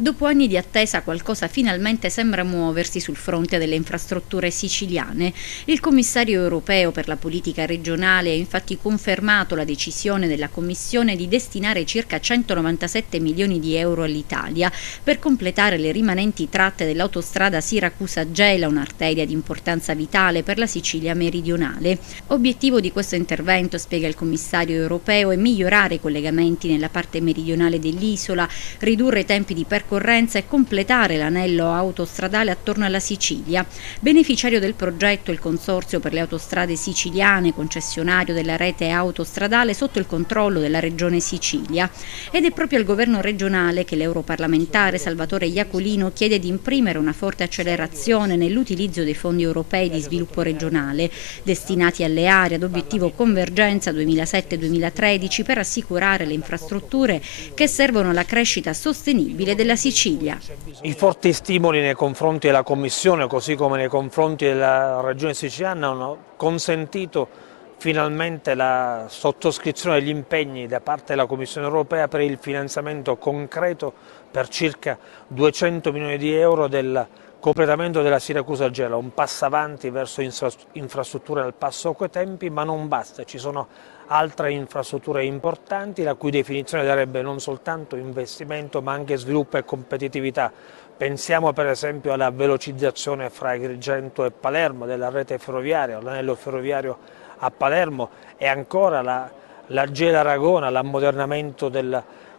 Dopo anni di attesa qualcosa finalmente sembra muoversi sul fronte delle infrastrutture siciliane. Il commissario europeo per la politica regionale ha infatti confermato la decisione della Commissione di destinare circa 197 milioni di euro all'Italia per completare le rimanenti tratte dell'autostrada Siracusa-Gela, un'arteria di importanza vitale per la Sicilia meridionale. Obiettivo di questo intervento, spiega il commissario europeo, è migliorare i collegamenti nella parte meridionale dell'isola, ridurre i tempi di percorrenza e completare l'anello autostradale attorno alla Sicilia. Beneficiario del progetto il Consorzio per le autostrade siciliane, concessionario della rete autostradale sotto il controllo della Regione Sicilia. Ed è proprio al governo regionale che l'europarlamentare Salvatore Iacolino chiede di imprimere una forte accelerazione nell'utilizzo dei fondi europei di sviluppo regionale, destinati alle aree ad obiettivo convergenza 2007-2013 per assicurare le infrastrutture che servono alla crescita sostenibile della Sicilia. I forti stimoli nei confronti della Commissione, così come nei confronti della Regione siciliana, hanno consentito finalmente la sottoscrizione degli impegni da parte della Commissione europea per il finanziamento concreto per circa 200 milioni di euro del completamento della Siracusa-Gela, un passo avanti verso infrastrutture al passo coi tempi, ma non basta, ci sono altre infrastrutture importanti la cui definizione darebbe non soltanto investimento ma anche sviluppo e competitività. Pensiamo per esempio alla velocizzazione fra Agrigento e Palermo della rete ferroviaria, l'anello ferroviario a Palermo e ancora la Gela-Ragona, l'ammodernamento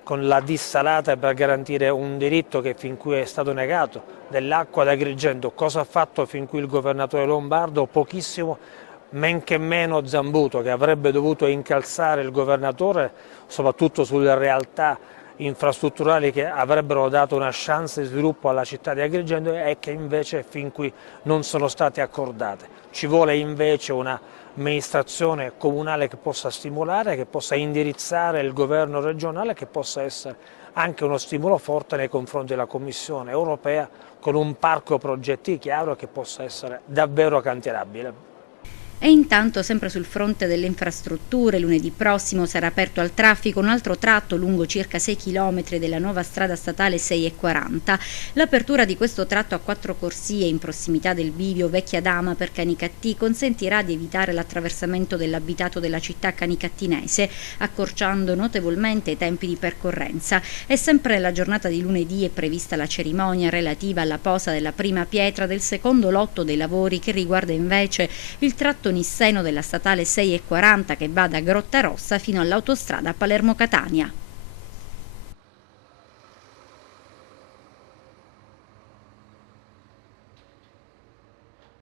con la dissalata per garantire un diritto che fin qui è stato negato, dell'acqua ad Agrigento. Cosa ha fatto fin qui il governatore Lombardo? Pochissimo, men che meno Zambuto, che avrebbe dovuto incalzare il governatore soprattutto sulle realtà infrastrutturali che avrebbero dato una chance di sviluppo alla città di Agrigento e che invece fin qui non sono state accordate. Ci vuole invece un'amministrazione comunale che possa stimolare, che possa indirizzare il governo regionale, che possa essere anche uno stimolo forte nei confronti della Commissione europea con un parco progetti chiaro che possa essere davvero cantierabile. E intanto, sempre sul fronte delle infrastrutture, lunedì prossimo sarà aperto al traffico un altro tratto lungo circa 6 km della nuova strada statale 640. L'apertura di questo tratto a 4 corsie in prossimità del bivio Vecchia Dama per Canicattì consentirà di evitare l'attraversamento dell'abitato della città canicattinese, accorciando notevolmente i tempi di percorrenza. E sempre nella giornata di lunedì è prevista la cerimonia relativa alla posa della prima pietra del secondo lotto dei lavori, che riguarda invece il tratto nisseno della statale 640 che va da Grottarossa fino all'autostrada Palermo-Catania.